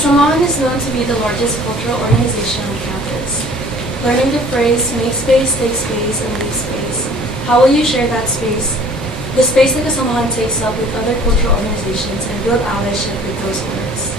Kasamahan is known to be the largest cultural organization on campus. Learning the phrase, make space, take space, and leave space. How will you share that space? The space that Kasamahan takes up with other cultural organizations and build allyship with those orgs.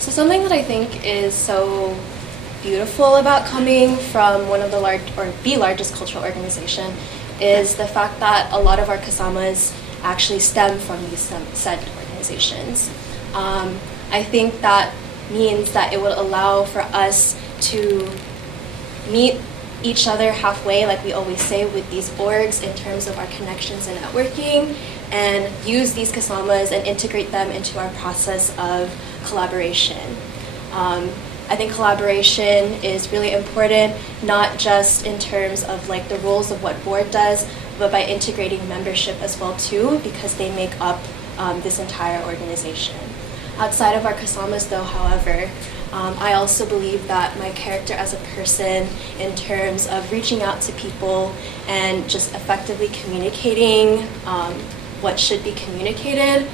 So something that I think is so beautiful about coming from one of the largest cultural organization is the fact that a lot of our kasamas actually stem from these said organizations. I think that means that it would allow for us to meet each other halfway, like we always say, with these orgs in terms of our connections and networking, and use these kasamas and integrate them into our process of collaboration. I think collaboration is really important, not just in terms of like the roles of what board does, but by integrating membership as well too, because they make up this entire organization. Outside of our kasamas though, however, I also believe that my character as a person in terms of reaching out to people and just effectively communicating what should be communicated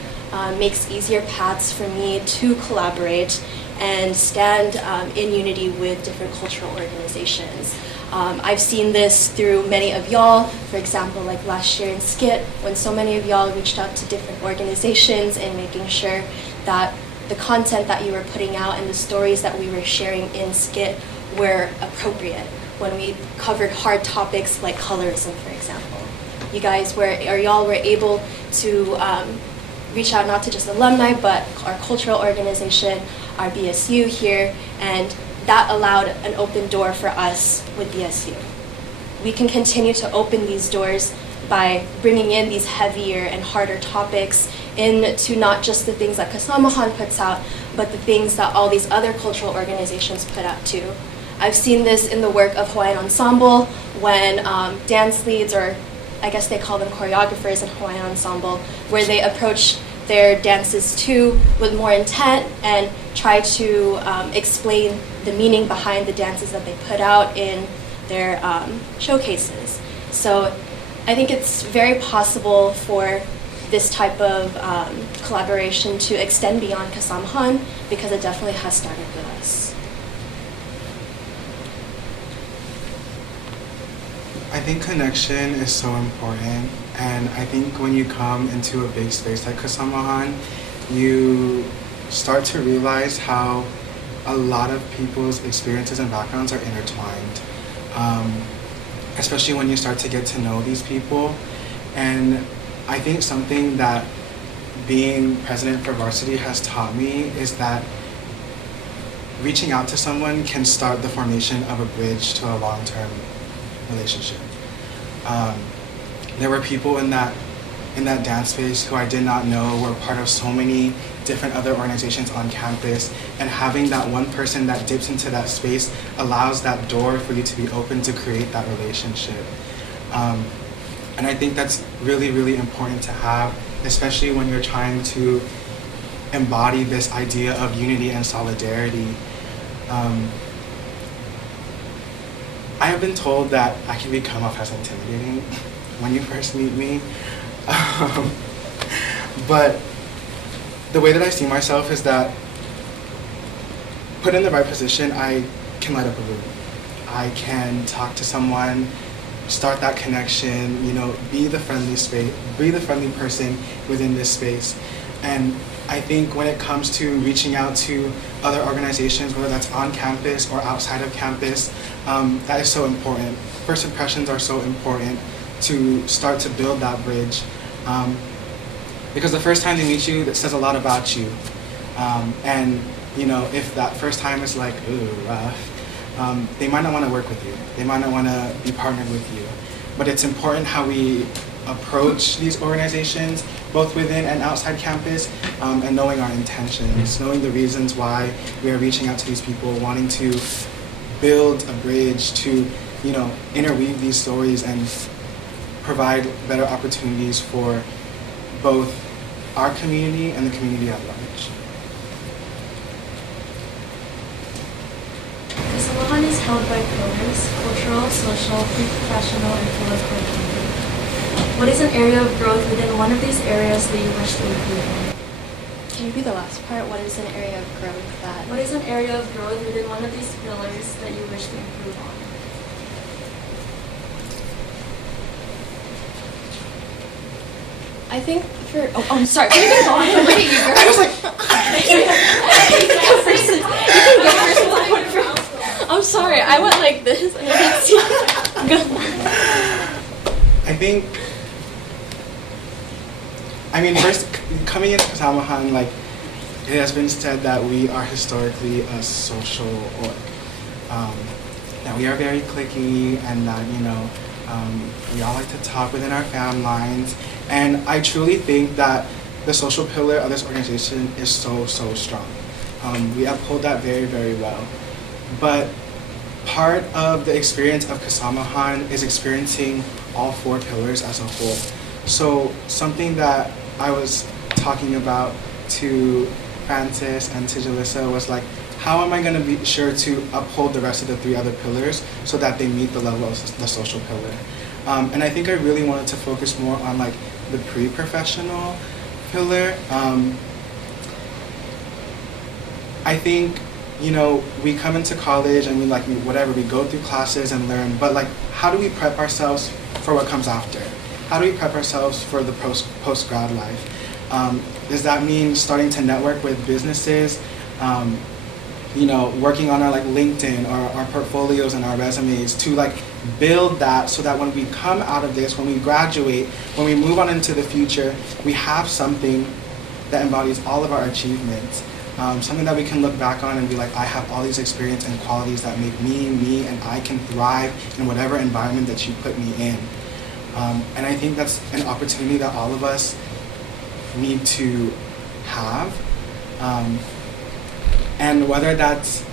makes easier paths for me to collaborate and stand in unity with different cultural organizations. I've seen this through many of y'all, for example, like last year in SKIT, when so many of y'all reached out to different organizations and making sure that the content that you were putting out and the stories that we were sharing in SKIT were appropriate. When we covered hard topics like colorism, for example, y'all were able to reach out not to just alumni, but our cultural organization, our BSU here, and that allowed an open door for us with BSU. We can continue to open these doors by bringing in these heavier and harder topics into not just the things that Kasamahan puts out, but the things that all these other cultural organizations put out too. I've seen this in the work of Hawaiian Ensemble when dance leads, or I guess they call them choreographers in Hawaiian Ensemble, where they approach their dances too with more intent and try to explain the meaning behind the dances that they put out in their showcases. So I think it's very possible for this type of collaboration to extend beyond Kasamahan because it definitely has started with us. I think connection is so important, and I think when you come into a big space like Kasamahan, you start to realize how a lot of people's experiences and backgrounds are intertwined, especially when you start to get to know these people. And I think something that being president for Varsity has taught me is that reaching out to someone can start the formation of a bridge to a long-term relationship. There were people in that dance space who I did not know were part of so many different other organizations on campus, and having that one person that dips into that space allows that door for you to be open to create that relationship. And I think that's really, really important to have, especially when you're trying to embody this idea of unity and solidarity. I have been told that I can come off as intimidating when you first meet me. But the way that I see myself is that put in the right position, I can light up a room. I can talk to someone, start that connection, be the friendly person within this space. And I think when it comes to reaching out to other organizations, whether that's on campus or outside of campus, that is so important. First impressions are so important to start to build that bridge. Because the first time they meet you, that says a lot about you. And if that first time is like, ooh, rough, they might not want to work with you. They might not want to be partnered with you. But it's important how we approach these organizations, both within and outside campus, and knowing our intentions, knowing the reasons why we are reaching out to these people, wanting to build a bridge to, interweave these stories and provide better opportunities for both our community and the community at large. Kasamahan is held by pillars: cultural, social, pre-professional, and political economy. What is an area of growth within one of these areas that you wish to improve on? Can you repeat the last part? What is an area of growth that? What is an area of growth within one of these pillars that you wish to improve on? I think for I'm sorry. Can you go on? Look at you, girl. I was like, I'm sorry. I went like this. And I didn't see. First, coming into Kasamahan, it has been said that we are historically a social org. That we are very cliquey, and that, we all like to talk within our fam lines. And I truly think that the social pillar of this organization is so, so strong. We uphold that very, very well. But part of the experience of Kasamahan is experiencing all 4 pillars as a whole. So something that I was talking about to Francis and to Jalissa was how am I going to be sure to uphold the rest of the 3 other pillars so that they meet the level of the social pillar? And I think I really wanted to focus more on the pre-professional pillar. I think, we come into college and we go through classes and learn, but how do we prep ourselves for what comes after? How do we prep ourselves for the post-grad life? Does that mean starting to network with businesses, working on our LinkedIn or our portfolios and our resumes to build that so that when we come out of this, when we graduate, when we move on into the future, we have something that embodies all of our achievements. Something that we can look back on and be I have all these experience and qualities that make me, and I can thrive in whatever environment that you put me in. And I think that's an opportunity that all of us need to have. And whether that's,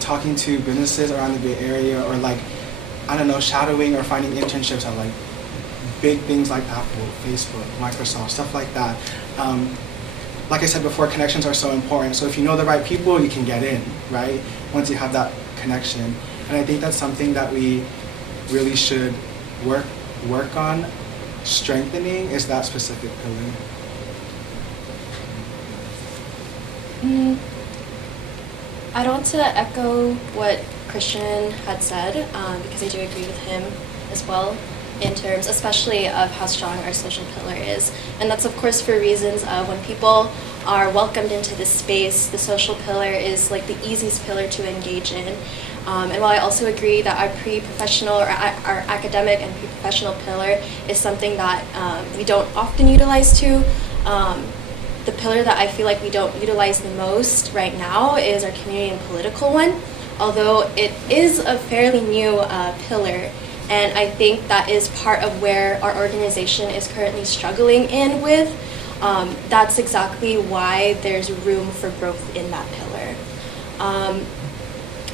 talking to businesses around the Bay Area or shadowing or finding internships at big things like Apple, Facebook, Microsoft, stuff like that. Like I said before, connections are so important. So if you know the right people, you can get in, right? Once you have that connection. And I think that's something that we really should work on strengthening, is that specific pillar. I'd want to echo what Christian had said, because I do agree with him as well in terms especially of how strong our social pillar is. And that's of course for reasons of when people are welcomed into this space, the social pillar is the easiest pillar to engage in. And while I also agree that our pre-professional or our academic and pre-professional pillar is something that we don't often utilize too, the pillar that I feel we don't utilize the most right now is our community and political one, although it is a fairly new pillar. And I think that is part of where our organization is currently struggling with. That's exactly why there's room for growth in that pillar.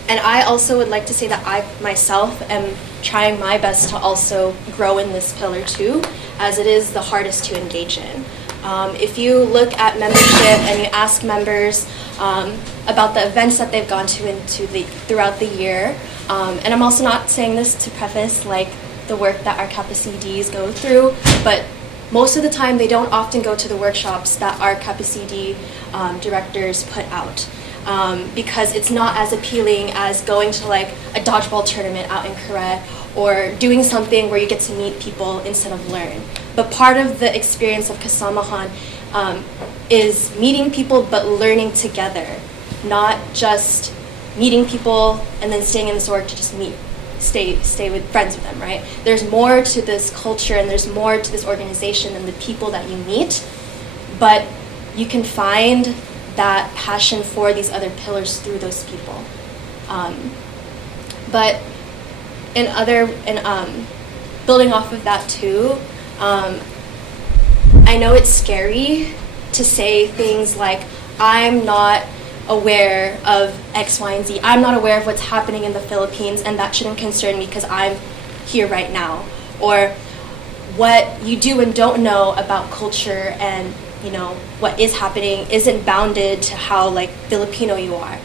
And I also would like to say that I myself am trying my best to also grow in this pillar too, as it is the hardest to engage in. If you look at membership and you ask members about the events that they've gone to throughout the year, and I'm also not saying this to preface the work that our Kappa CDs go through, but most of the time they don't often go to the workshops that our Kappa CD directors put out. Because it's not as appealing as going to a dodgeball tournament out in Korea or doing something where you get to meet people instead of learn. But part of the experience of Kasamahan is meeting people but learning together, not just meeting people and then staying in this org to just stay with friends with them, right? There's more to this culture and there's more to this organization than the people that you meet, but you can find that passion for these other pillars through those people. But building off of that too, I know it's scary to say things like, I'm not aware of X, Y, and Z. I'm not aware of what's happening in the Philippines, and that shouldn't concern me because I'm here right now. Or what you do and don't know about culture and what is happening isn't bounded to how like Filipino you are.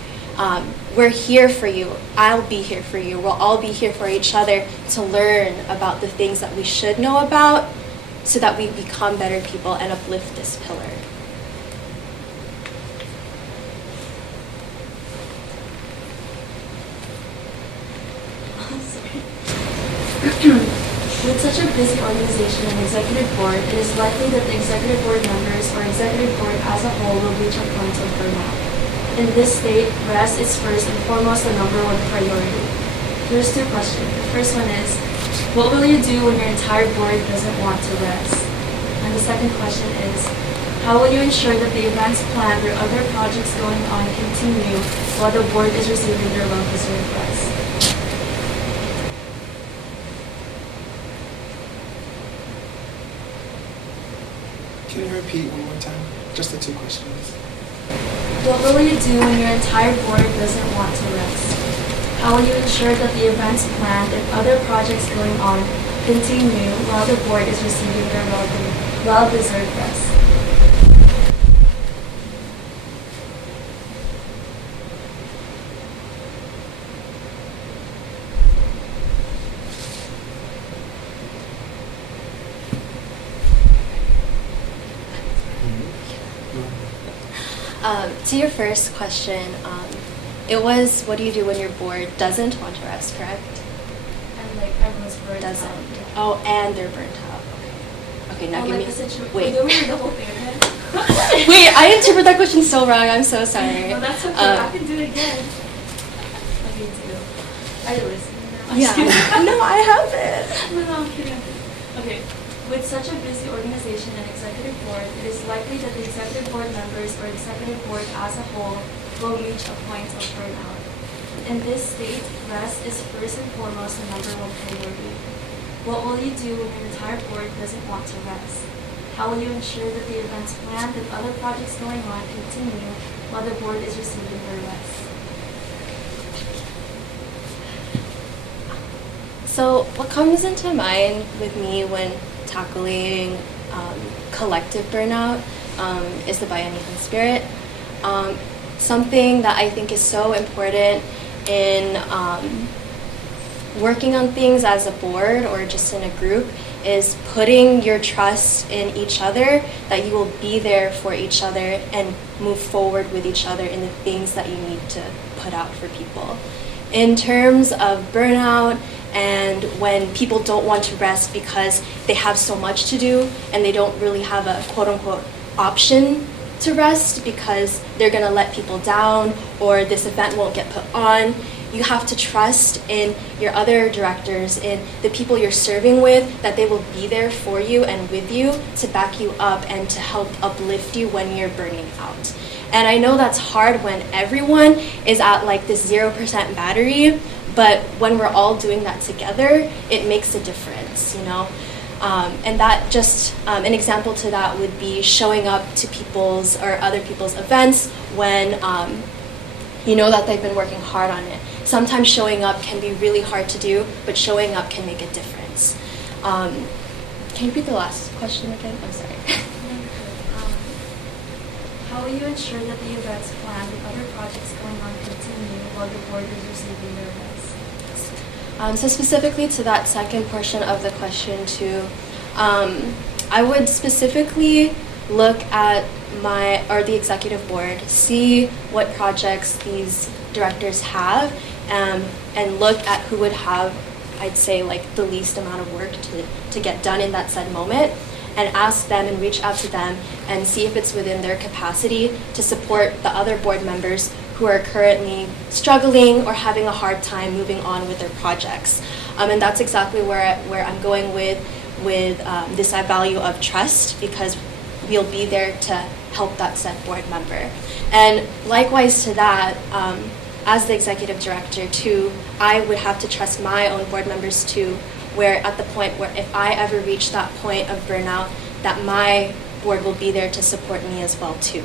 We're here for you. I'll be here for you. We'll all be here for each other to learn about the things that we should know about so that we become better people and uplift this pillar. With such a busy organization and executive board, it is likely that the executive board members or executive board as a whole will reach a point of burnout. In this state, rest is first and foremost the number one priority. Here's two questions. The first one is, what will you do when your entire board doesn't want to rest? And the second question is, how will you ensure that the events planned or other projects going on continue while the board is receiving their well-deserved rest? Can you repeat one more time? Just the two questions. What will you do when your entire board doesn't want to rest? How will you ensure that the events planned and other projects going on continue while the board is receiving their well-deserved rest? To your first question, it was, what do you do when your board doesn't want to rest, correct? And like everyone's burnt Doesn't. out. Oh, and they're burnt out. Okay, now give me. Wait, Wait. we read the whole thing again? Wait, I interpreted that question so wrong. I'm so sorry. No, that's okay. I can do it again. I need to. Are you listening now? I'm just kidding. Yeah. No, I haven't. No, I'm kidding. Okay. With such a busy organization and executive board, it is likely that the executive board members or executive board as a whole will reach a point of burnout. In this state, rest is first and foremost the number one priority. What will you do when your entire board doesn't want to rest? How will you ensure that the events planned and other projects going on continue while the board is receiving their rest? So what comes into mind with me when tackling collective burnout is the Bayanihan spirit. Something that I think is so important in working on things as a board or just in a group is putting your trust in each other, that you will be there for each other and move forward with each other in the things that you need to put out for people. In terms of burnout and when people don't want to rest because they have so much to do and they don't really have a quote-unquote option to rest because they're going to let people down or this event won't get put on, you have to trust in your other directors, in the people you're serving with, that they will be there for you and with you to back you up and to help uplift you when you're burning out. And I know that's hard when everyone is at like this 0% battery, but when we're all doing that together, it makes a difference, And that just, an example to that would be showing up to people's or other people's events when you know that they've been working hard on it. Sometimes showing up can be really hard to do, but showing up can make a difference. Can you repeat the last question again? I'm sorry. How will you ensure that the events planned and other projects going on continue while the board is receiving their rest? So specifically to that second portion of the question too, I would specifically look at the executive board, see what projects these directors have, and look at who would have, I'd say, like the least amount of work to get done in that said moment, and ask them and reach out to them and see if it's within their capacity to support the other board members who are currently struggling or having a hard time moving on with their projects. And that's exactly where I'm going with this value of trust, because we'll be there to help that said board member. And likewise to that, as the executive director too, I would have to trust my own board members too, where at the point where if I ever reach that point of burnout, that my board will be there to support me as well too.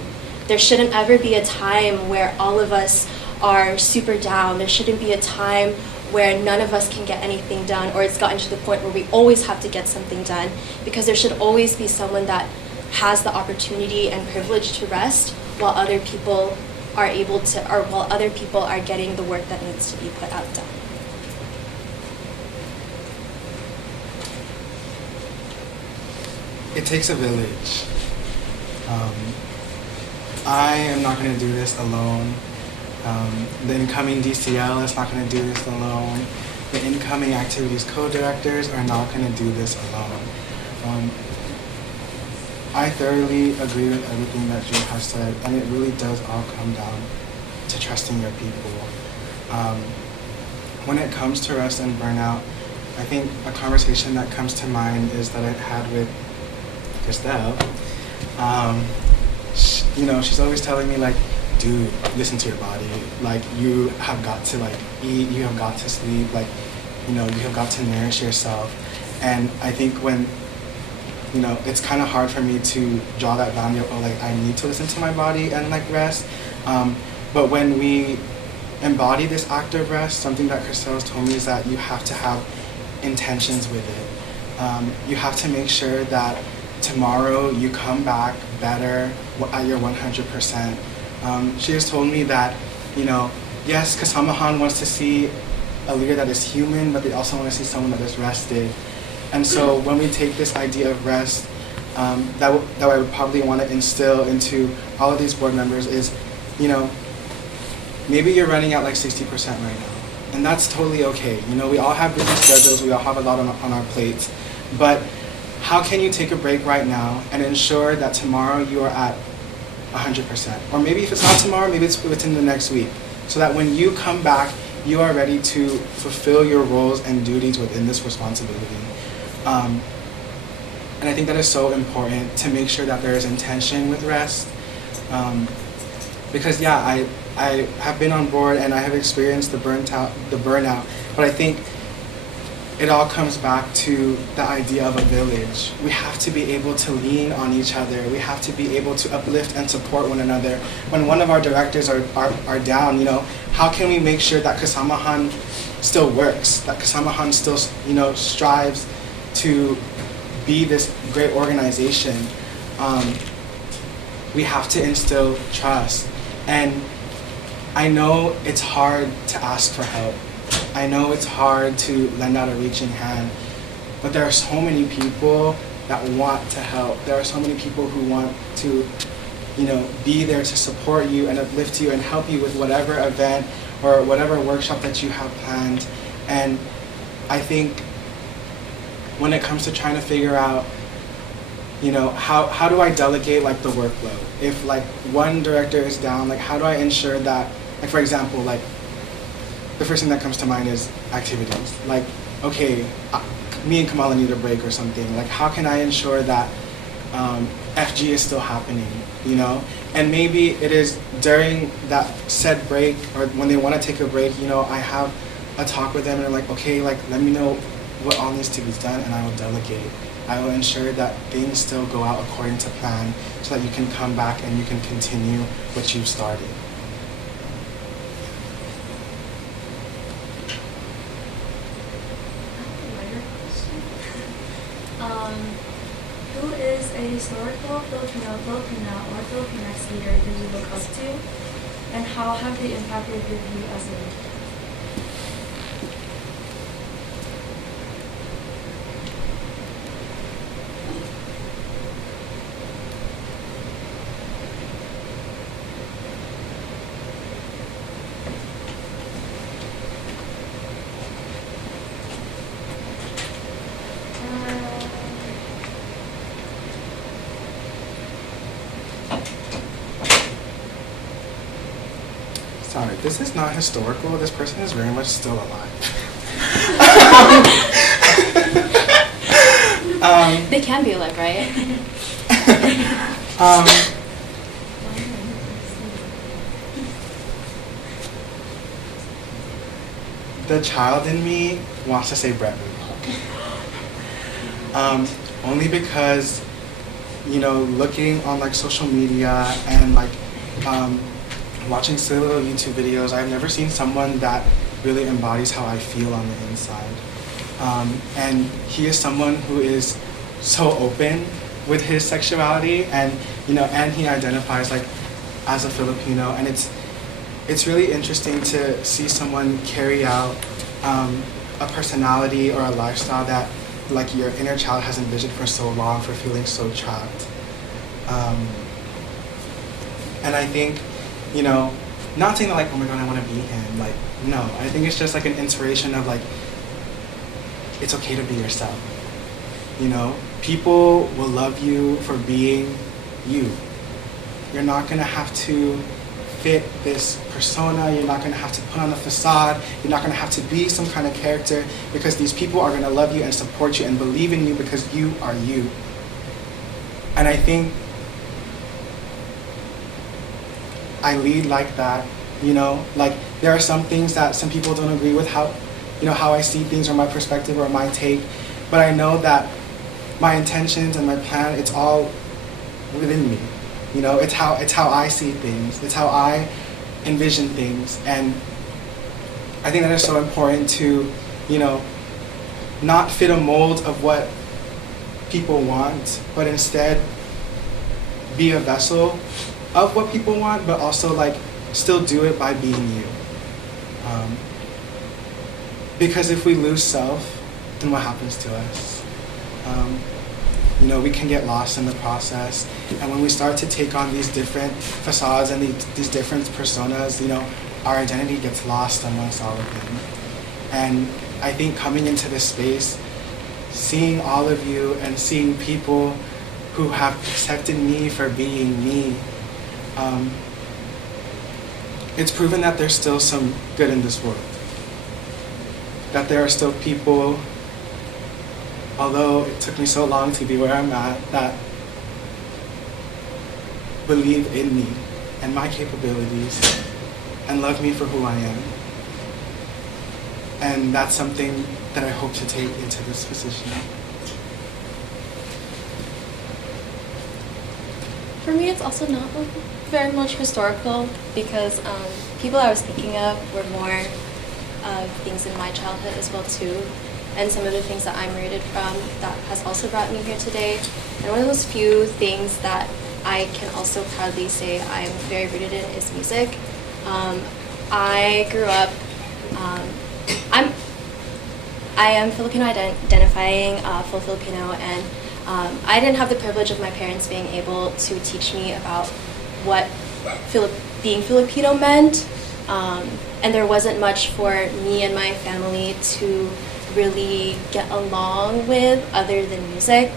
there shouldn't ever be a time where all of us are super down. There shouldn't be a time where none of us can get anything done, or it's gotten to the point where we always have to get something done, because there should always be someone that has the opportunity and privilege to rest while other people are able to, or while other people are getting the work that needs to be put out done. It takes a village. I am not going to do this alone. The incoming DCL is not going to do this alone. The incoming activities co-directors are not going to do this alone. I thoroughly agree with everything that Drew has said, and it really does all come down to trusting your people. When it comes to rest and burnout, I think a conversation that comes to mind is that I had with Christelle. She's always telling me, like, dude, listen to your body. Like, you have got to, like, eat, you have got to sleep, like, you have got to nourish yourself. And I think when, it's kind of hard for me to draw that boundary of, like, I need to listen to my body and, like, rest. But when we embody this act of rest, something that Christelle has told me is that you have to have intentions with it. You have to make sure that tomorrow you come back better at your 100%. She has told me that, yes, Kasamahan wants to see a leader that is human, but they also want to see someone that is rested. And so when we take this idea of rest, that I would probably want to instill into all of these board members is, maybe you're running at like 60% right now. And that's totally okay. We all have busy schedules, we all have a lot on our plates. But how can you take a break right now and ensure that tomorrow you are at 100%? Or maybe if it's not tomorrow, maybe it's within the next week. So that when you come back, you are ready to fulfill your roles and duties within this responsibility. And I think that is so important to make sure that there is intention with rest. Because yeah, I have been on board and I have experienced the burnout, but I think it all comes back to the idea of a village. We have to be able to lean on each other. We have to be able to uplift and support one another. When one of our directors are down, how can we make sure that Kasamahan still works, that Kasamahan still, strives to be this great organization? We have to instill trust. And I know it's hard to ask for help. I know it's hard to lend out a reaching hand, but there are so many people that want to help. There are so many people who want to, be there to support you and uplift you and help you with whatever event or whatever workshop that you have planned. And I think when it comes to trying to figure out, how do I delegate like the workload? If like one director is down, like how do I ensure that, like for example, like the first thing that comes to mind is activities. Like, okay, me and Kamala need a break or something. Like how can I ensure that FG is still happening, And maybe it is during that said break or when they want to take a break, I have a talk with them and I'm like, okay, like let me know what all needs to be done and I will delegate. I will ensure that things still go out according to plan so that you can come back and you can continue what you've started. Who is a historical Filipina, or Filipinx leader do you look up to, and how have they impacted your view as a leader? Sorry, this is not historical. This person is very much still alive. They can be alive, right? The child in me wants to say Brett Moon. Only because, looking on like social media and like watching silly little YouTube videos, I've never seen someone that really embodies how I feel on the inside. And he is someone who is so open with his sexuality, and and he identifies like as a Filipino, and it's really interesting to see someone carry out a personality or a lifestyle that like your inner child has envisioned for so long, for feeling so trapped. And I think, not saying that like, oh my god, I want to be him. Like, no, I think it's just like an inspiration of like, it's okay to be yourself. People will love you for being you. You're not gonna have to fit this persona. You're not gonna have to put on a facade. You're not gonna have to be some kind of character, because these people are gonna love you and support you and believe in you because you are you. And I think I lead like that, like there are some things that some people don't agree with how I see things or my perspective or my take, but I know that my intentions and my plan, it's all within me. It's how I see things. It's how I envision things. And I think that is so important to, not fit a mold of what people want, but instead be a vessel of what people want, but also like still do it by being you. Because if we lose self, then what happens to us? We can get lost in the process, and when we start to take on these different facades and these different personas, our identity gets lost amongst all of them. And I think coming into this space, seeing all of you and seeing people who have accepted me for being me, it's proven that there's still some good in this world. That there are still people, although it took me so long to be where I'm at, that believe in me and my capabilities and love me for who I am. And that's something that I hope to take into this position. For me, it's also not very much historical, because people I was thinking of were more of things in my childhood as well too, and some of the things that I'm rooted from that has also brought me here today. And one of those few things that I can also proudly say I'm very rooted in is music. I grew up, I am Filipino identifying, full Filipino, and I didn't have the privilege of my parents being able to teach me about what being Filipino meant, and there wasn't much for me and my family to really get along with other than music.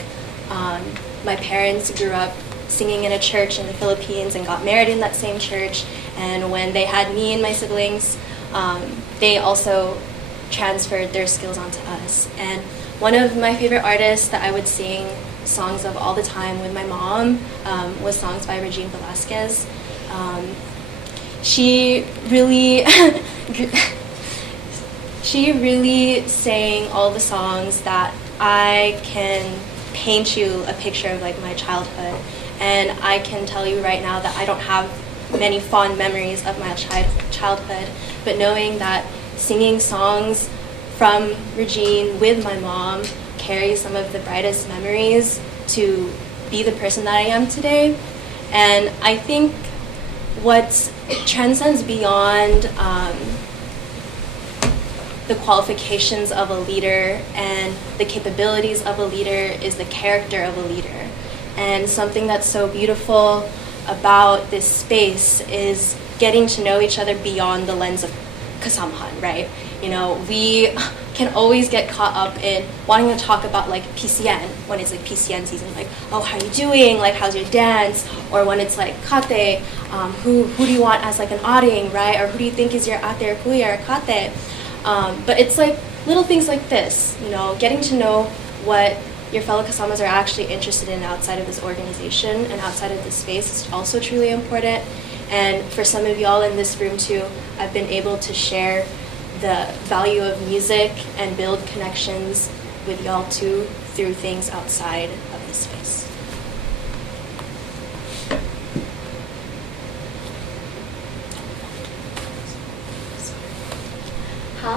My parents grew up singing in a church in the Philippines and got married in that same church, and when they had me and my siblings, they also transferred their skills onto us. And one of my favorite artists that I would sing songs of all the time with my mom was songs by Regine Velasquez. She really sang all the songs that I can paint you a picture of like my childhood. And I can tell you right now that I don't have many fond memories of my childhood, but knowing that singing songs from Regine with my mom carries some of the brightest memories to be the person that I am today. And I think what transcends beyond the qualifications of a leader and the capabilities of a leader is the character of a leader. And something that's so beautiful about this space is getting to know each other beyond the lens of kasamahan, right? We can always get caught up in wanting to talk about like PCN when it's like PCN season, like, oh, how are you doing? Like, how's your dance? Or when it's like kate, who do you want as like an outing, right? Or who do you think is your ate or kuya or kate? But it's like little things like this, getting to know what your fellow kasamas are actually interested in outside of this organization and outside of this space is also truly important. And for some of y'all in this room too, I've been able to share the value of music and build connections with y'all too through things outside of this space.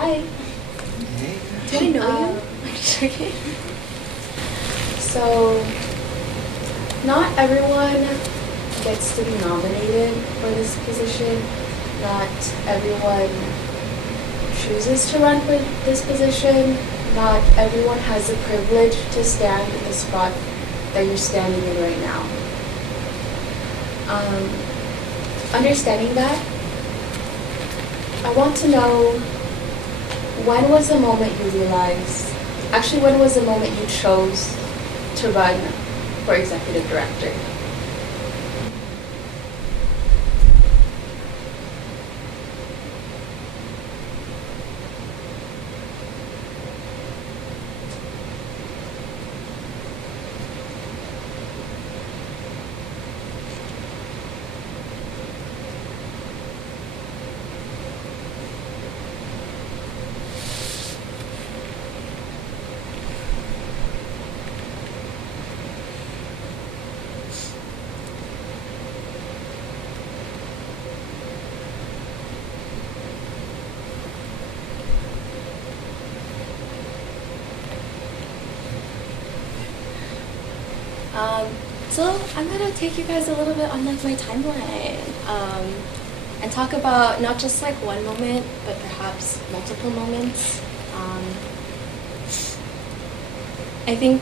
Hi. Hey. Do I know you? Okay. So, not everyone gets to be nominated for this position. Not everyone chooses to run for this position. Not everyone has the privilege to stand in the spot that you're standing in right now. Understanding that, I want to know, when was the moment you realized, actually when was the moment you chose to run for executive director? So I'm gonna take you guys a little bit on like my timeline, and talk about not just like one moment, but perhaps multiple moments. I think,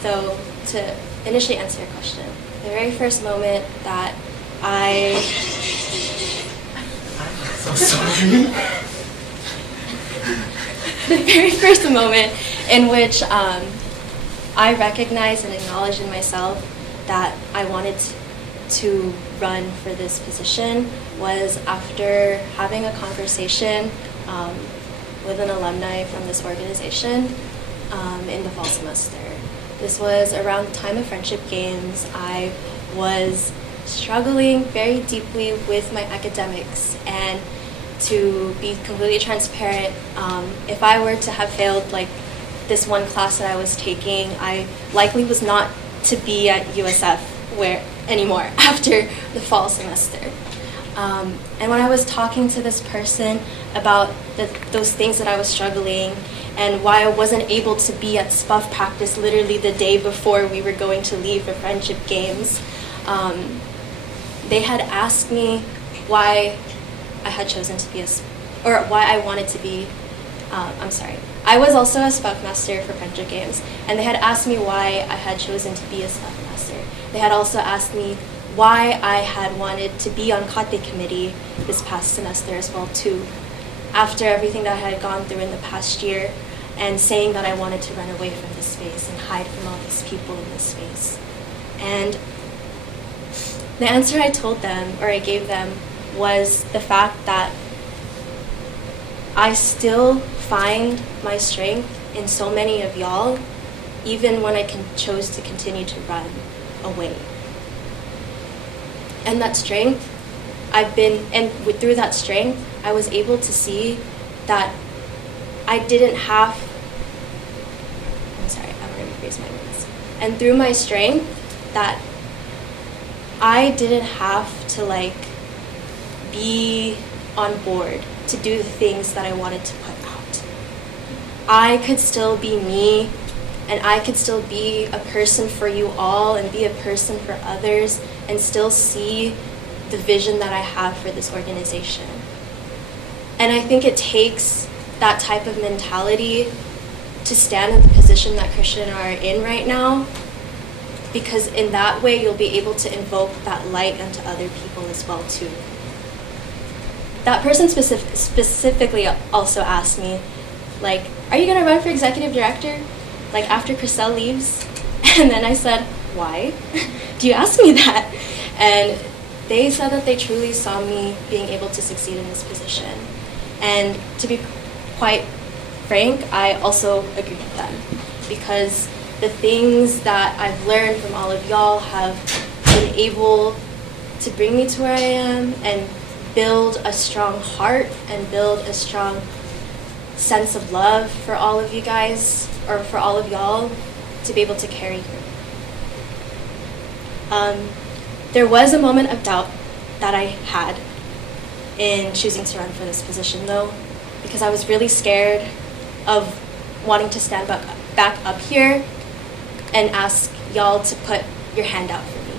though, to initially answer your question, the very first moment that I So sorry. the very first moment in which I recognized and acknowledged in myself that I wanted to run for this position was after having a conversation with an alumni from this organization in the fall semester. This was around the time of Friendship Games. I was struggling very deeply with my academics, and to be completely transparent, if I were to have failed like this one class that I was taking, I likely was not to be at USF anymore after the fall semester. And when I was talking to this person about those things that I was struggling and why I wasn't able to be at SPUF practice literally the day before we were going to leave for Friendship Games, they had asked me why I had chosen to be or why I wanted to be, I was also a SPUF master for Friendship Games, and they had asked me why I had chosen to be a SPUF master. They had also asked me why I had wanted to be on Kate committee this past semester as well too, after everything that I had gone through in the past year, and saying that I wanted to run away from this space and hide from all these people in this space. And the answer I told them, or I gave them, was the fact that I still find my strength in so many of y'all, even when I chose to continue to run away. And that strength, through that strength, I was able to see that I didn't have, I'm going to rephrase my words. And through my strength, that I didn't have to be on board to do the things that I wanted to put out. I could still be me, and I could still be a person for you all and be a person for others and still see the vision that I have for this organization. And I think it takes that type of mentality to stand in the position that Christian and I are in right now, because in that way you'll be able to invoke that light onto other people as well too. That person specifically also asked me, are you gonna run for executive director? After Chriselle leaves? And then I said, why? Do you ask me that? And they said that they truly saw me being able to succeed in this position. And to be quite frank, I also agree with them, because the things that I've learned from all of y'all have been able to bring me to where I am and build a strong heart and build a strong sense of love for all of you guys, or for all of y'all, to be able to carry through. There was a moment of doubt that I had in choosing to run for this position though, because because I was really scared of wanting to stand back up here and ask y'all to put your hand out for me.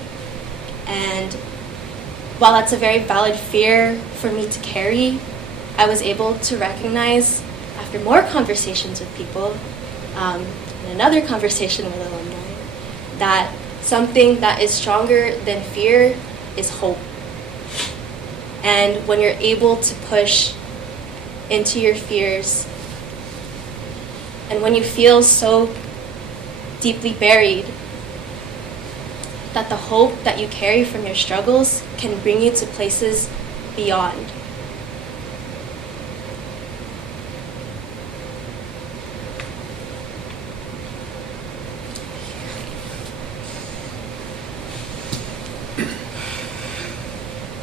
And while that's a very valid fear for me to carry, I was able to recognize, after more conversations with people, and another conversation with alumni, that something that is stronger than fear is hope. And when you're able to push into your fears, and when you feel so deeply buried, that the hope that you carry from your struggles can bring you to places beyond.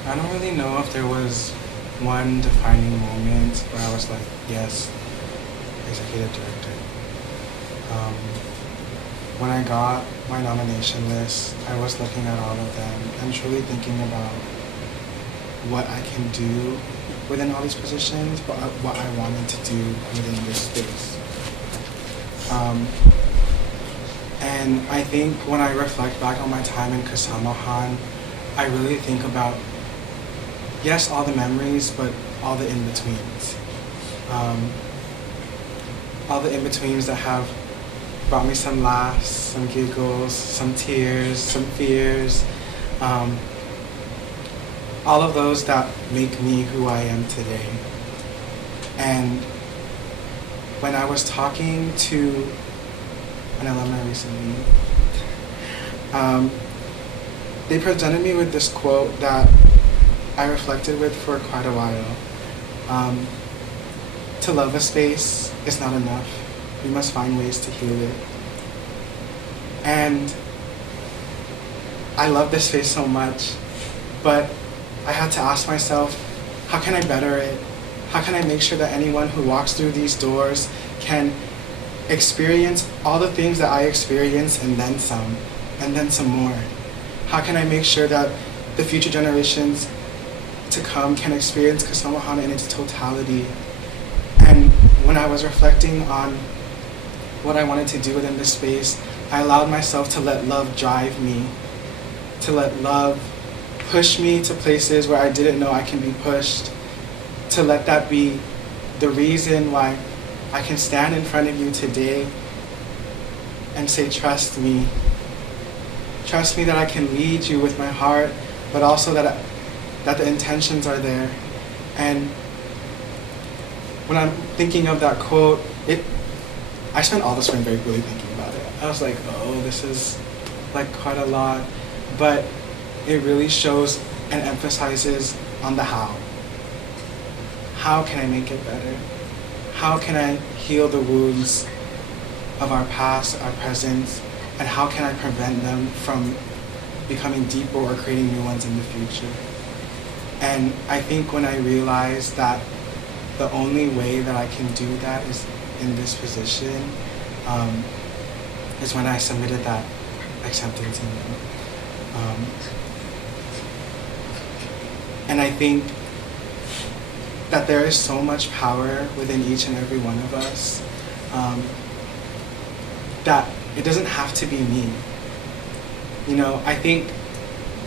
I don't really know if there was one defining moment where I was like, yes, executive director. When I got my nomination list, I was looking at all of them and truly thinking about what I can do within all these positions, but what I wanted to do within this space. And I think when I reflect back on my time in Kasamahan, I really think about, yes, all the memories, but all the in-betweens. All the in-betweens that have brought me some laughs, some giggles, some tears, some fears. All of those that make me who I am today. And when I was talking to an alumni recently, they presented me with this quote that I reflected with for quite a while. To love a space is not enough. We must find ways to heal it. And I love this space so much, but I had to ask myself, how can I better it? How can I make sure that anyone who walks through these doors can experience all the things that I experience and then some more? How can I make sure that the future generations to come can experience Kasamahan in its totality? And when I was reflecting on what I wanted to do within this space, I allowed myself to let love drive me, to let love push me to places where I didn't know I can be pushed, to let that be the reason why I can stand in front of you today and say, trust me. Trust me that I can lead you with my heart, but also that the intentions are there. And when I'm thinking of that quote, I spent all the spring break really thinking about it. I was like, oh, this is like quite a lot, but it really shows and emphasizes on the how. How can I make it better? How can I heal the wounds of our past, our present, and how can I prevent them from becoming deeper or creating new ones in the future? And I think when I realized that the only way that I can do that is in this position, is when I submitted that acceptance email. And I think that there is so much power within each and every one of us, that it doesn't have to be me. You know, I think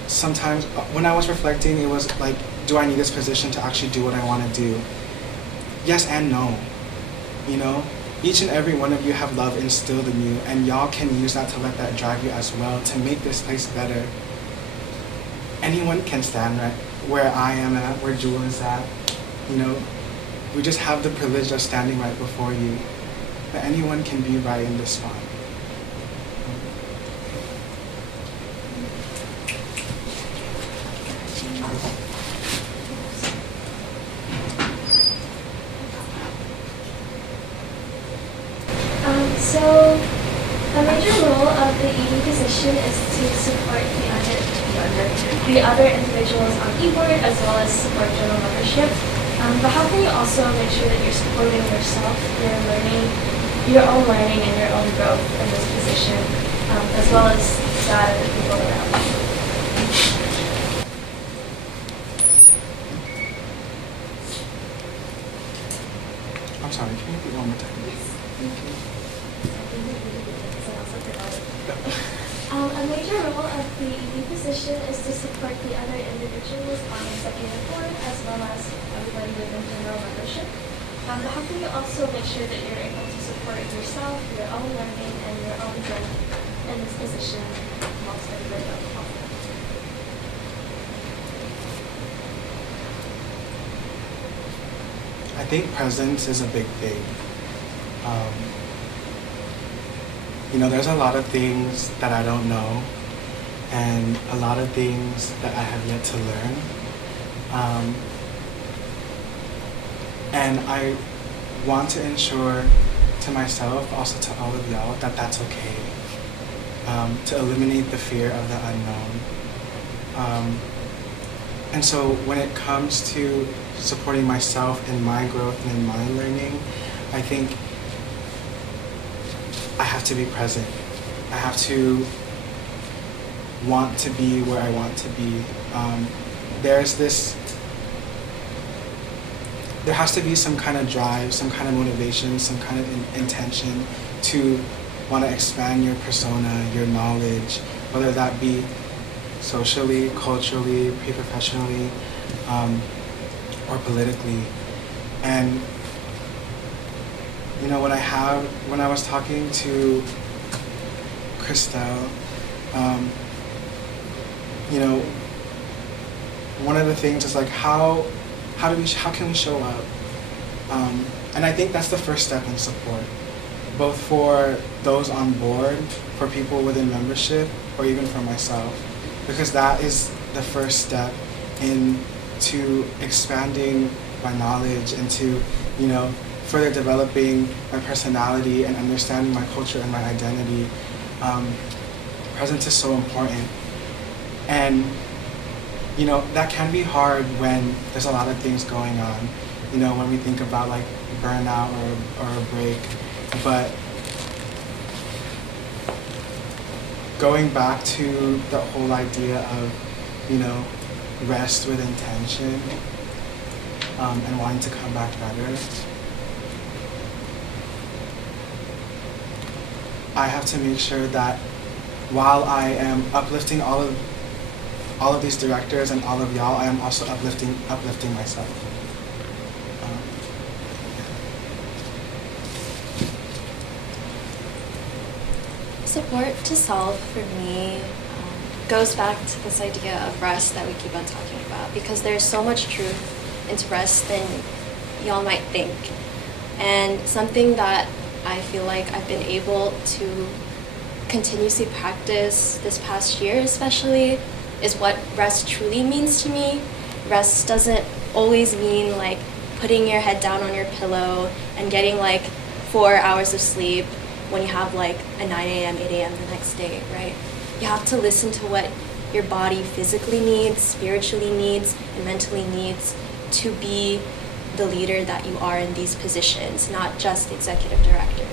sometimes when I was reflecting, it was like, do I need this position to actually do what I want to do? Yes and no. You know, each and every one of you have love instilled in you, and y'all can use that to let that drive you as well, to make this place better. Anyone can stand right where I am at, where Jewel is at. You know, we just have the privilege of standing right before you. But anyone can be right in this spot. So, a major role of the ED position is to support the other individuals on e-board as well as support general membership. But how can you also make sure that you're supporting yourself, your own learning and your own growth in this position, as well as that of the people around you? sorry, can you repeat one more time? A major role of the ED position is to support the other individuals on executive board as well as everybody within general membership. How can you also make sure that you're able to support yourself, your own learning, and your own growth in this position amongst everybody else? I think presence is a big thing. There's a lot of things that I don't know and a lot of things that I have yet to learn. And I want to ensure to myself, also to all of y'all, that that's okay. To eliminate the fear of the unknown. And so when it comes to supporting myself in my growth and in my learning, I think I have to be present. I have to want to be where I want to be. There has to be some kind of drive, some kind of motivation, some kind of intention to want to expand your persona, your knowledge, whether that be socially, culturally, pre-professionally, or politically. And when I was talking to Christelle, one of the things is like how can we show up? And I think that's the first step in support, both for those on board, for people within membership, or even for myself, because that is the first step into expanding my knowledge and to, further developing my personality and understanding my culture and my identity. Presence is so important. And, that can be hard when there's a lot of things going on, when we think about like burnout or a break. But going back to the whole idea of, rest with intention, and wanting to come back better, I have to make sure that while I am uplifting all of these directors and all of y'all, I am also uplifting myself. Support to self for me goes back to this idea of rest that we keep on talking about, because there's so much truth into rest than y'all might think. And something that I feel like I've been able to continuously practice this past year especially is what rest truly means to me. Rest doesn't always mean like putting your head down on your pillow and getting like 4 hours of sleep when you have like a 9 a.m., 8 a.m. the next day, right? You have to listen to what your body physically needs, spiritually needs, and mentally needs to be the leader that you are in these positions, not just executive director.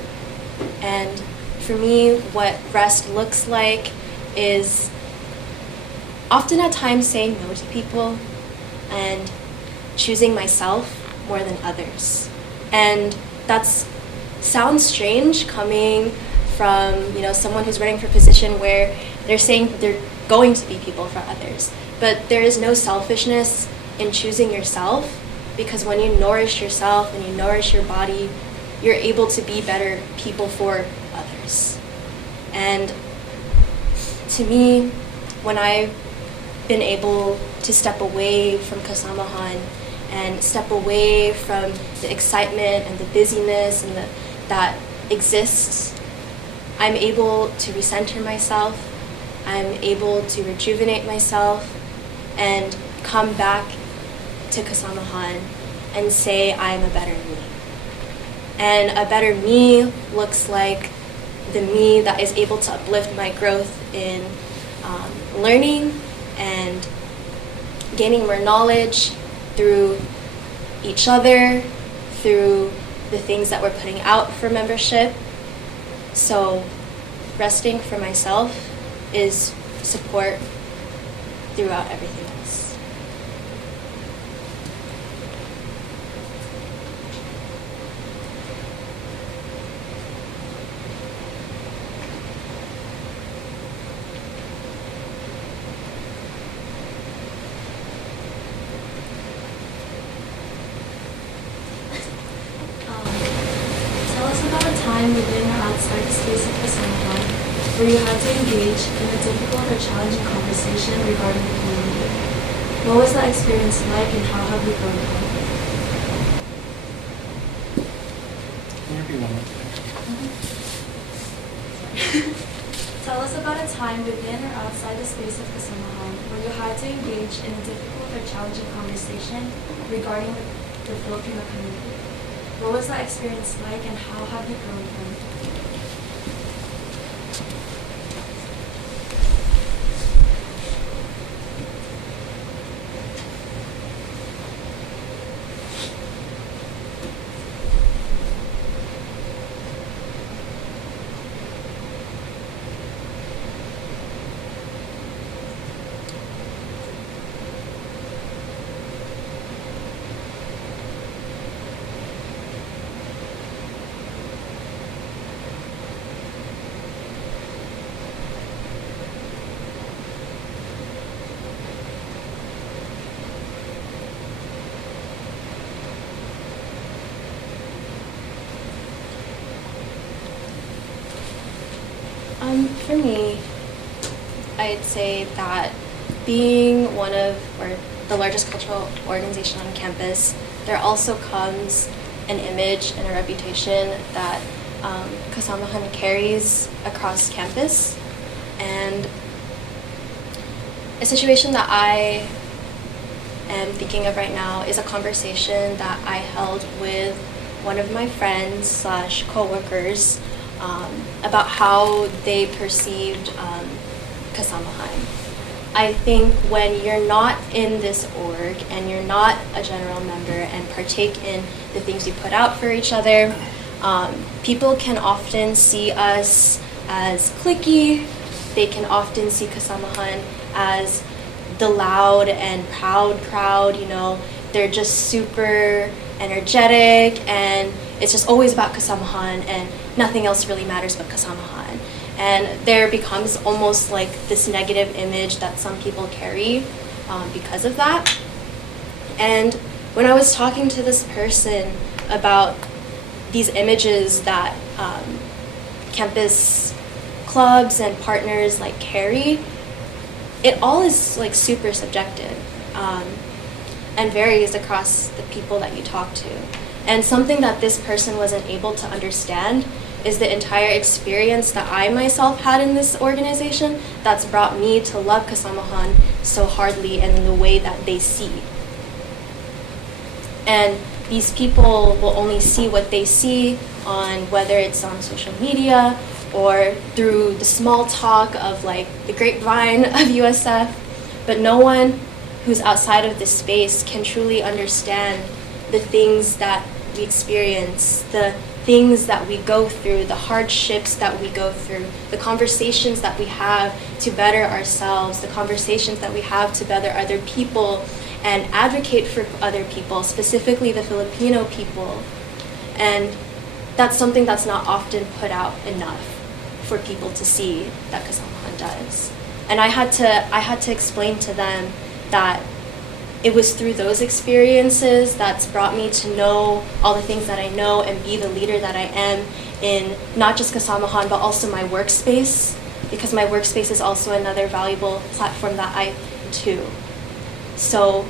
And for me, what rest looks like is often at times saying no to people and choosing myself more than others. And that's sounds strange coming from someone who's running for a position where they're saying they're going to be people for others. But there is no selfishness in choosing yourself, because when you nourish yourself and you nourish your body, you're able to be better people for others. And to me, when I've been able to step away from Kasamahan and step away from the excitement and the busyness and that exists, I'm able to recenter myself, I'm able to rejuvenate myself and come back to Kasamahan and say I'm a better me. And a better me looks like the me that is able to uplift my growth in learning and gaining more knowledge through each other, through the things that we're putting out for membership. So resting for myself is support throughout everything else. time within or outside the space of Kasamahan where you had to engage in a difficult or challenging conversation regarding the community? What was that experience like and how have you grown from it? Can you repeat one more time? Tell us about a time within or outside the space of Kasamahan where you had to engage in a difficult or challenging conversation regarding the Filipino community. What was that experience like and how have you grown from it? For me, I'd say that being one of, or the largest cultural organization on campus, there also comes an image and a reputation that Kasamahan carries across campus. And a situation that I am thinking of right now is a conversation that I held with one of my friends slash coworkers about how they perceived Kasamahan. I think when you're not in this org and you're not a general member and partake in the things you put out for each other, people can often see us as cliquey. They can often see Kasamahan as the loud and proud crowd, you know. They're just super energetic and it's just always about Kasamahan and nothing else really matters but Kasamahan. And there becomes almost like this negative image that some people carry because of that. And when I was talking to this person about these images that campus clubs and partners like carry, it all is like super subjective and varies across the people that you talk to. And something that this person wasn't able to understand is the entire experience that I myself had in this organization that's brought me to love Kasamahan so hardly and in the way that they see. And these people will only see what they see on whether it's on social media or through the small talk of like the grapevine of USF, but no one who's outside of this space can truly understand the things that we experience, the things that we go through, the hardships that we go through, the conversations that we have to better ourselves, the conversations that we have to better other people and advocate for other people, specifically the Filipino people. And that's something that's not often put out enough for people to see that Kasamahan does. And I had to explain to them that it was through those experiences that's brought me to know all the things that I know and be the leader that I am in not just Kasamahan, but also my workspace, because my workspace is also another valuable platform that I too. So,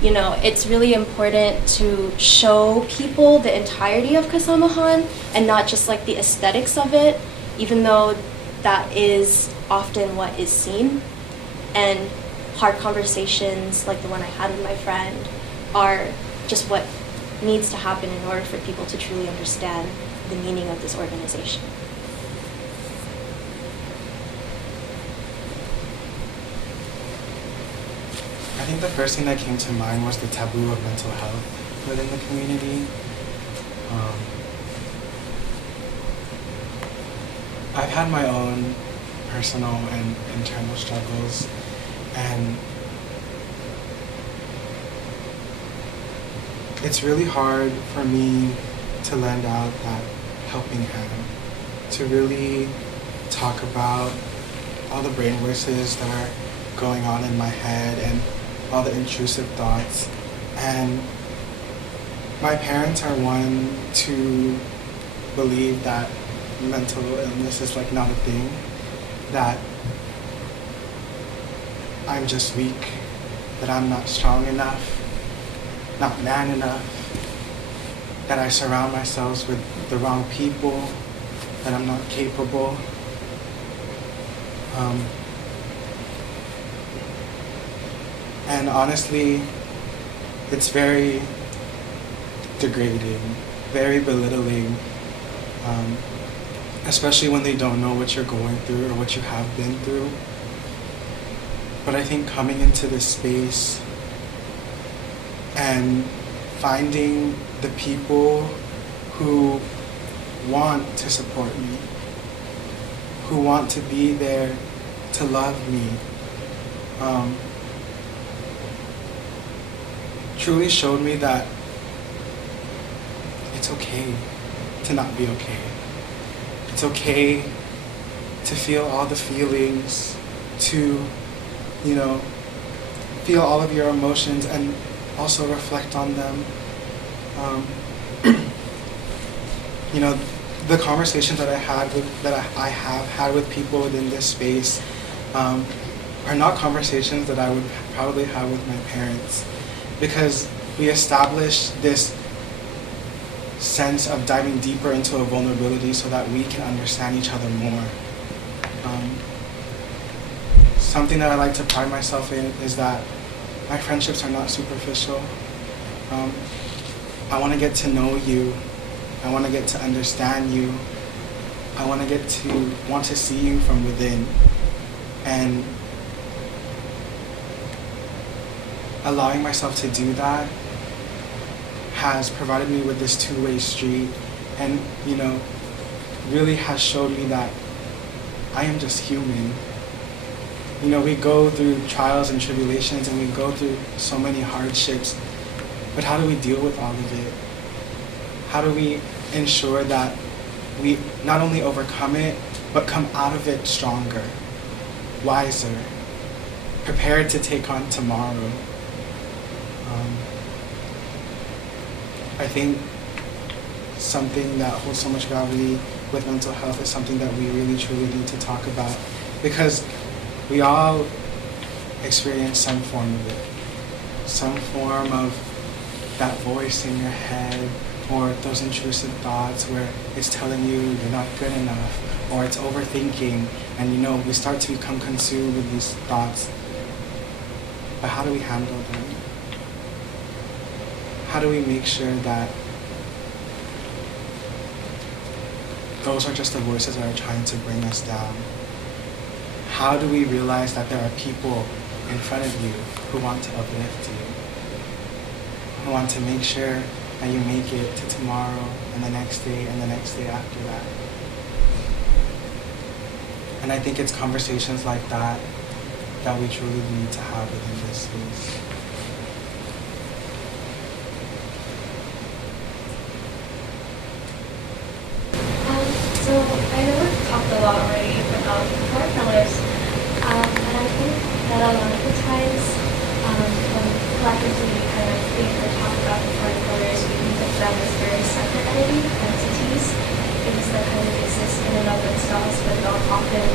you know, it's really important to show people the entirety of Kasamahan and not just like the aesthetics of it, even though that is often what is seen. And hard conversations like the one I had with my friend are just what needs to happen in order for people to truly understand the meaning of this organization. I think the first thing that came to mind was the taboo of mental health within the community. I've had my own personal and internal struggles, and it's really hard for me to lend out that helping hand, to really talk about all the brain voices that are going on in my head and all the intrusive thoughts. And my parents are one to believe that mental illness is like not a thing, that I'm just weak, that I'm not strong enough, not man enough, that I surround myself with the wrong people, that I'm not capable. And honestly, it's very degrading, very belittling, especially when they don't know what you're going through or what you have been through. But I think coming into this space and finding the people who want to support me, who want to be there to love me, truly showed me that it's okay to not be okay. It's okay to feel all the feelings, to, feel all of your emotions and also reflect on them. The conversations that I have had with people within this space are not conversations that I would probably have with my parents, because we established this sense of diving deeper into a vulnerability so that we can understand each other more. Something that I like to pride myself in is that my friendships are not superficial. I want to get to know you. I want to get to understand you. I want to see you from within. And allowing myself to do that has provided me with this two-way street, and really has showed me that I am just human. We go through trials and tribulations, and we go through so many hardships, but how do we deal with all of it? How do we ensure that we not only overcome it, but come out of it stronger, wiser, prepared to take on tomorrow? I think something that holds so much gravity with mental health is something that we really truly need to talk about, because we all experience some form of it, some form of that voice in your head, or those intrusive thoughts where it's telling you you're not good enough, or it's overthinking, and we start to become consumed with these thoughts. But how do we handle them? How do we make sure that those are just the voices that are trying to bring us down? How do we realize that there are people in front of you who want to uplift you, who want to make sure that you make it to tomorrow and the next day and the next day after that? And I think it's conversations like that that we truly need to have within this space. So I know we've talked a lot already about core pillars, and I think that a lot of the times when collectively we kind of think or talk about the core pillars, we think of them as very separate entities, things that kind of exist in and of themselves but don't often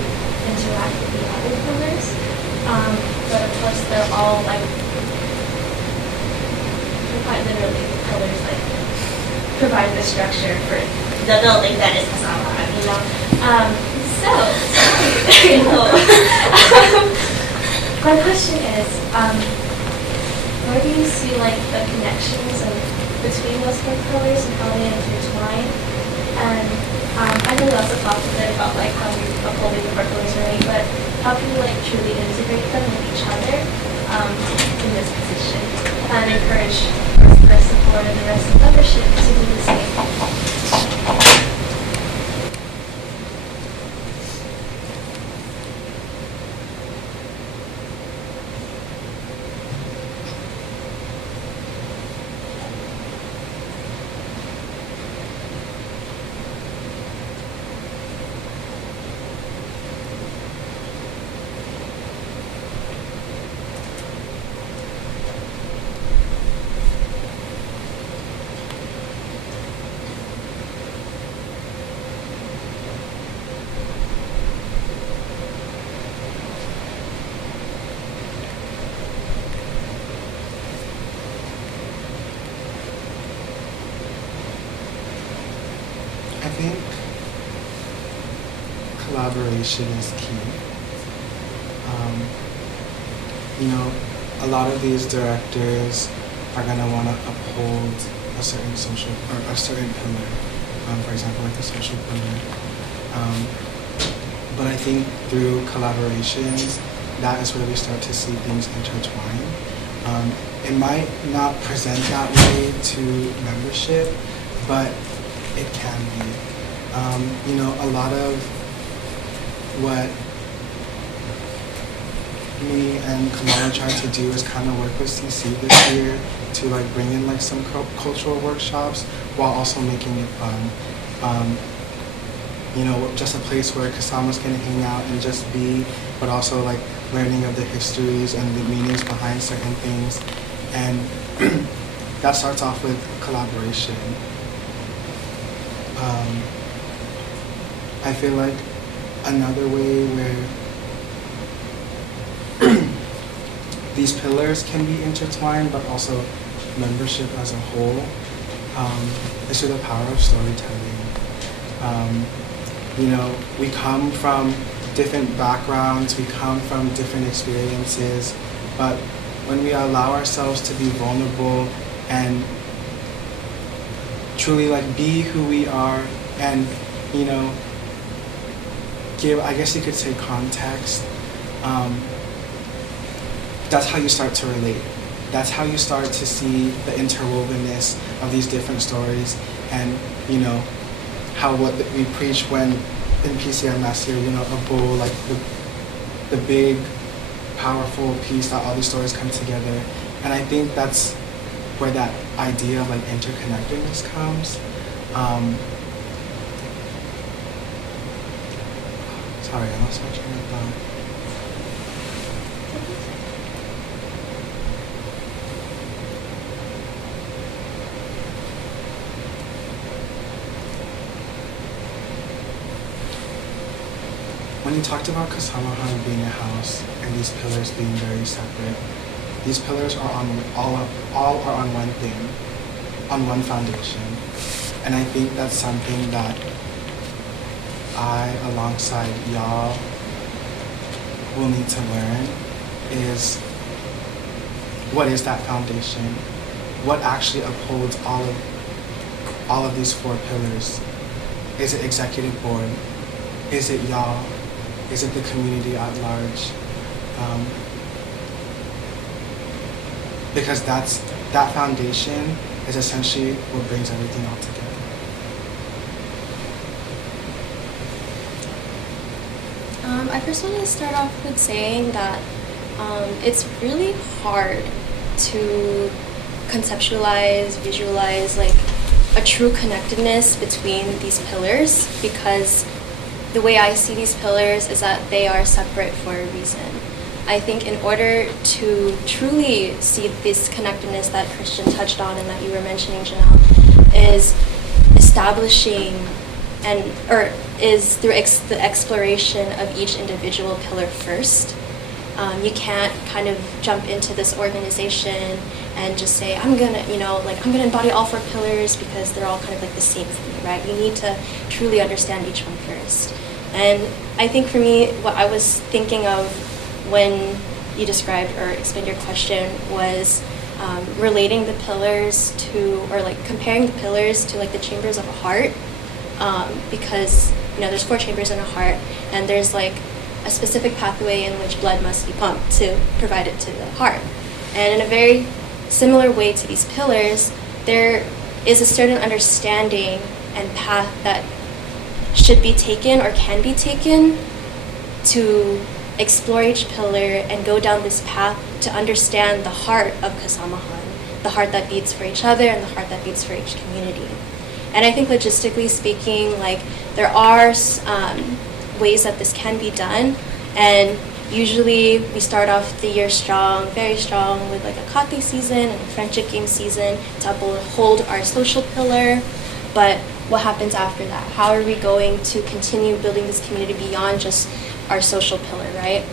interact with the other pillars. But of course they're all quite literally the pillars provide the structure for the building that is Kasama. My question is, where do you see the connections between those four pillars and how they intertwine? And I know we also talked a bit about how we upholding the four pillars already, but how can we truly integrate them with each other in this position and encourage the support and the rest of leadership to do the same? collaboration is key. You know, a lot of these directors are gonna want to uphold a certain social or a certain pillar. For example, like the social pillar. But I think through collaborations, that is where we start to see things intertwine. It might not present that way to membership, but it can be. You know, a lot of what me and Kamala tried to do is kind of work with CC this year to like bring in like some cultural workshops while also making it fun. You know, just a place where Kasama's can hang out and just be, but also like learning of the histories and the meanings behind certain things. And that starts off with collaboration. I feel like another way where these pillars can be intertwined, but also membership as a whole, is through the power of storytelling. You know, we come from different backgrounds, we come from different experiences, but when we allow ourselves to be vulnerable and truly like be who we are and, you know, give, I guess you could say, context, that's how you start to relate. That's how you start to see the interwovenness of these different stories and, you know, how what we preach when in PCM last year, you know, a bowl, like the big, powerful piece that all these stories come together. And I think that's where that idea of like interconnectedness comes. Sorry, I lost my train of thought. When you talked about Kasamahan being a house and these pillars being very separate, these pillars are on all are on one thing, on one foundation. And I think that's something that I, alongside y'all, will need to learn is what is that foundation? What actually upholds all of these four pillars? Is it executive board? Is it y'all? Is it the community at large? Because that foundation is essentially what brings everything all together. I first want to start off with saying that it's really hard to conceptualize, visualize like a true connectedness between these pillars, because the way I see these pillars is that they are separate for a reason. I think in order to truly see this connectedness that Christian touched on and that you were mentioning, Janelle, is establishing is through the exploration of each individual pillar first. You can't kind of jump into this organization and just say, I'm gonna embody all four pillars because they're all kind of like the same for me, right? You need to truly understand each one first. And I think for me, what I was thinking of when you described or explained your question was relating the pillars to, or like comparing the pillars to like the chambers of a heart, because there's four chambers in a heart, and there's like a specific pathway in which blood must be pumped to provide it to the heart. And in a very similar way to these pillars, there is a certain understanding and path that should be taken or can be taken to explore each pillar and go down this path to understand the heart of Kasamahan, the heart that beats for each other and the heart that beats for each community. And I think logistically speaking, like there are ways that this can be done, and usually we start off the year strong, very strong, with like a Kate season and a friendship game season to uphold our social pillar. But what happens after that? How are we going to continue building this community beyond just our social pillar, right?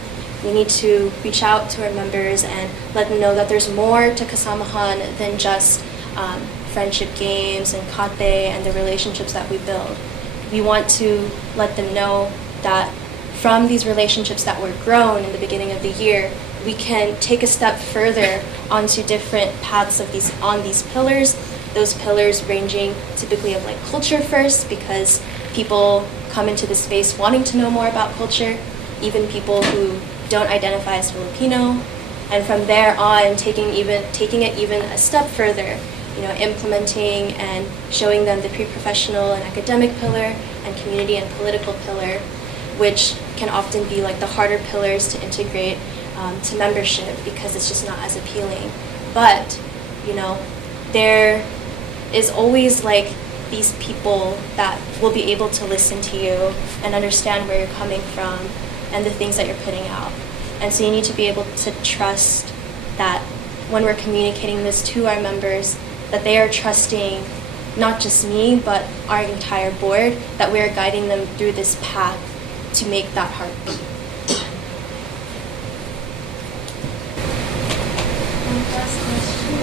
We need to reach out to our members and let them know that there's more to Kasamahan than just friendship games and Kate and the relationships that we build. We want to let them know that from these relationships that were grown in the beginning of the year, we can take a step further onto different paths of these pillars. Those pillars ranging typically of like culture first, because people come into the space wanting to know more about culture, even people who don't identify as Filipino, and from there on taking it even a step further, implementing and showing them the pre-professional and academic pillar and community and political pillar, which can often be like the harder pillars to integrate to membership because it's just not as appealing. But there is always like these people that will be able to listen to you and understand where you're coming from and the things that you're putting out. And so you need to be able to trust that when we're communicating this to our members, that they are trusting not just me, but our entire board, that we are guiding them through this path to make that heartbeat. Last question.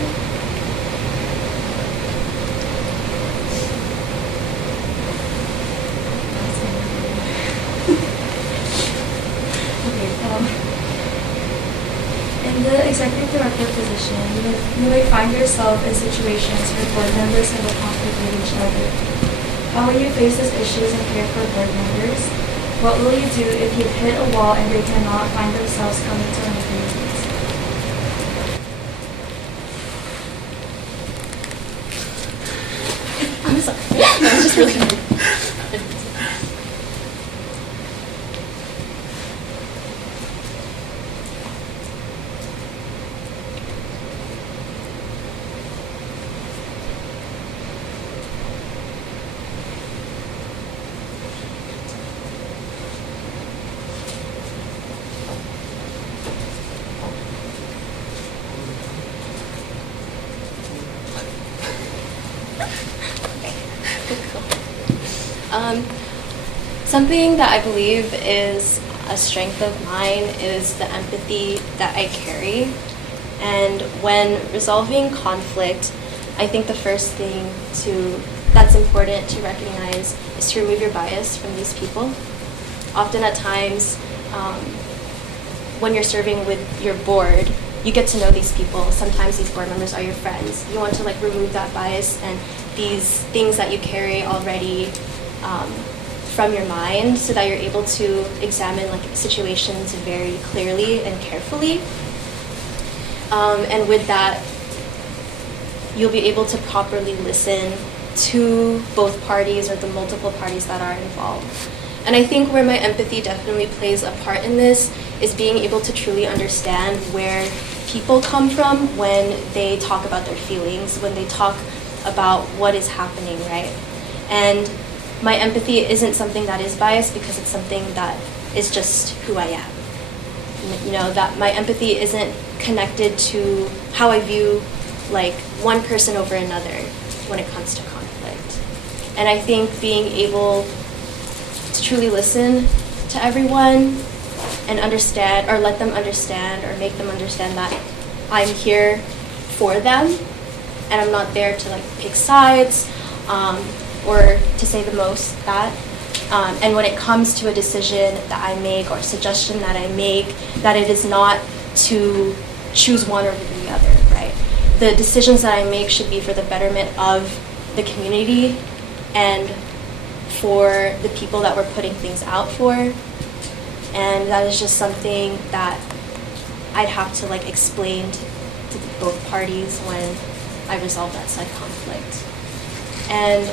In the executive director position, you may find yourself in situations where board members have a conflict with each other. How will you face these issues and care for board members? What will you do if you hit a wall and they cannot find themselves coming to an agreement? I'm sorry. That was just really good. Something that I believe is a strength of mine is the empathy that I carry. And when resolving conflict, I think the first thing that's important to recognize is to remove your bias from these people. Often at times, when you're serving with your board, you get to know these people. Sometimes these board members are your friends. You want to remove that bias and these things that you carry already from your mind, so that you're able to examine situations very clearly and carefully. And with that, you'll be able to properly listen to both parties or the multiple parties that are involved. And I think where my empathy definitely plays a part in this is being able to truly understand where people come from when they talk about their feelings, when they talk about what is happening, right? And my empathy isn't something that is biased because it's something that is just who I am. That my empathy isn't connected to how I view one person over another when it comes to conflict. And I think being able to truly listen to everyone and understand, or let them understand, or make them understand that I'm here for them and I'm not there to pick sides, or to say the most that. And when it comes to a decision that I make or suggestion that I make, that it is not to choose one over the other, right? The decisions that I make should be for the betterment of the community and for the people that we're putting things out for. And that is just something that I'd have to explain to both parties when I resolve that said conflict. And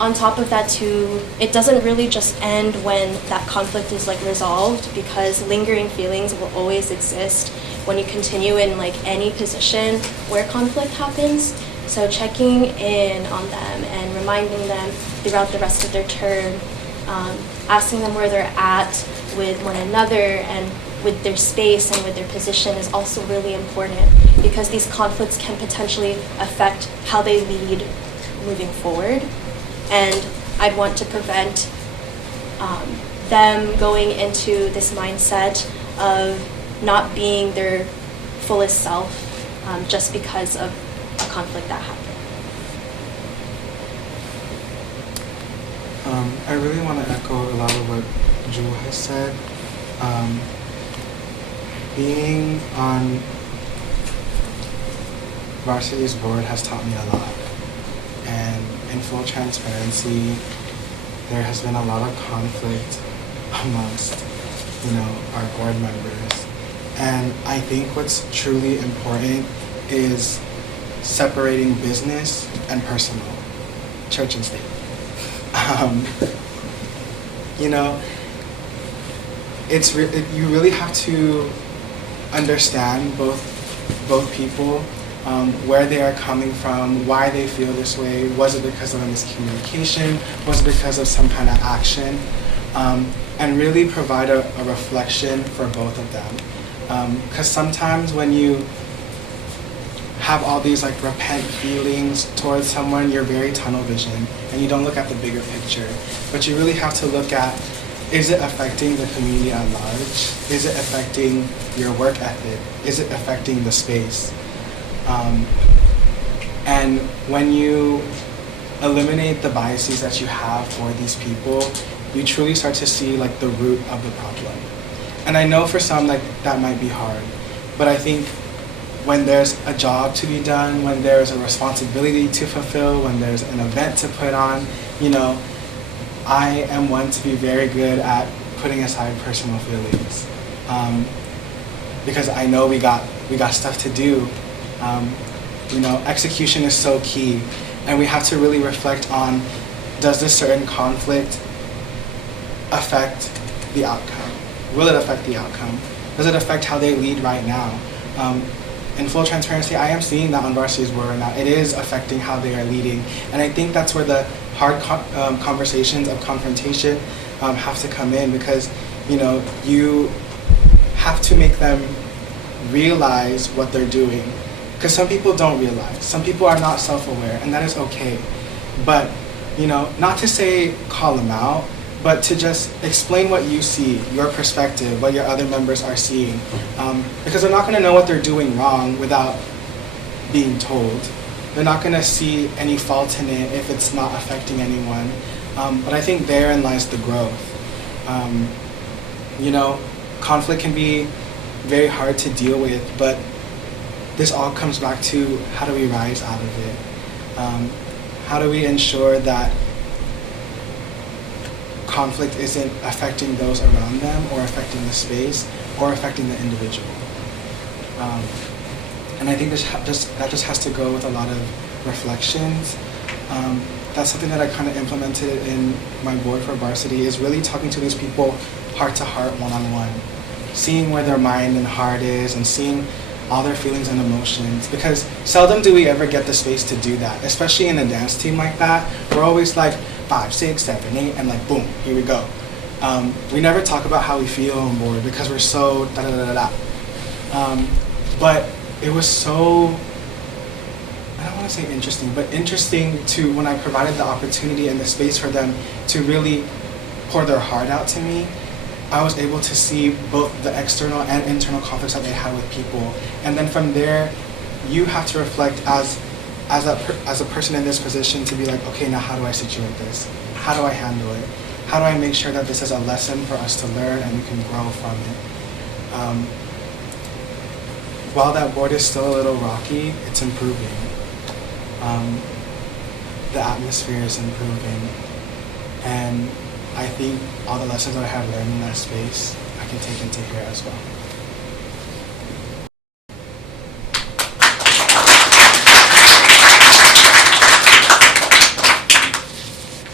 on top of that too, it doesn't really just end when that conflict is resolved, because lingering feelings will always exist when you continue in any position where conflict happens. So checking in on them and reminding them throughout the rest of their term, asking them where they're at with one another and with their space and with their position is also really important, because these conflicts can potentially affect how they lead moving forward. And I'd want to prevent them going into this mindset of not being their fullest self just because of a conflict that happened. I really want to echo a lot of what Jewel has said. Being on Varsity's board has taught me a lot. And in full transparency, there has been a lot of conflict amongst, our board members. And I think what's truly important is separating business and personal, church and state. You really have to understand both people, where they are coming from, why they feel this way. Was it because of a miscommunication? Was it because of some kind of action? And really provide a reflection for both of them. Because sometimes when you have all these repent feelings towards someone, you're very tunnel vision and you don't look at the bigger picture. But you really have to look at, is it affecting the community at large? Is it affecting your work ethic? Is it affecting the space? And when you eliminate the biases that you have for these people, you truly start to see the root of the problem. And I know for some that might be hard, but I think when there's a job to be done, when there's a responsibility to fulfill, when there's an event to put on, I am one to be very good at putting aside personal feelings, because I know we got stuff to do. Execution is so key, and we have to really reflect on, does this certain conflict affect the outcome? Will it affect the outcome? Does it affect how they lead right now? In full transparency, I am seeing that on Varsity's board right now. It is affecting how they are leading. And I think that's where the hard conversations of confrontation have to come in, because, you have to make them realize what they're doing. Because some people don't realize. Some people are not self-aware, and that is okay. But, not to say call them out, but to just explain what you see, your perspective, what your other members are seeing. Because they're not going to know what they're doing wrong without being told. They're not going to see any fault in it if it's not affecting anyone. But I think therein lies the growth. Conflict can be very hard to deal with, but this all comes back to, how do we rise out of it? How do we ensure that conflict isn't affecting those around them, or affecting the space, or affecting the individual? And I think that just has to go with a lot of reflections. That's something that I kind of implemented in my board for Varsity, is really talking to these people heart to heart, one-on-one, seeing where their mind and heart is, and seeing all their feelings and emotions, because seldom do we ever get the space to do that, especially in a dance team like that. We're always 5, 6, 7, 8, and boom, here we go. We never talk about how we feel on board because we're so da-da-da-da-da. But it was so, I don't want to say interesting, but interesting to, when I provided the opportunity and the space for them to really pour their heart out to me, I was able to see both the external and internal conflicts that they had with people. And then from there, you have to reflect as a person in this position to be okay, now how do I situate this? How do I handle it? How do I make sure that this is a lesson for us to learn and we can grow from it? While that board is still a little rocky, it's improving. The atmosphere is improving. And I think all the lessons that I have learned in that space, I can take into here as well.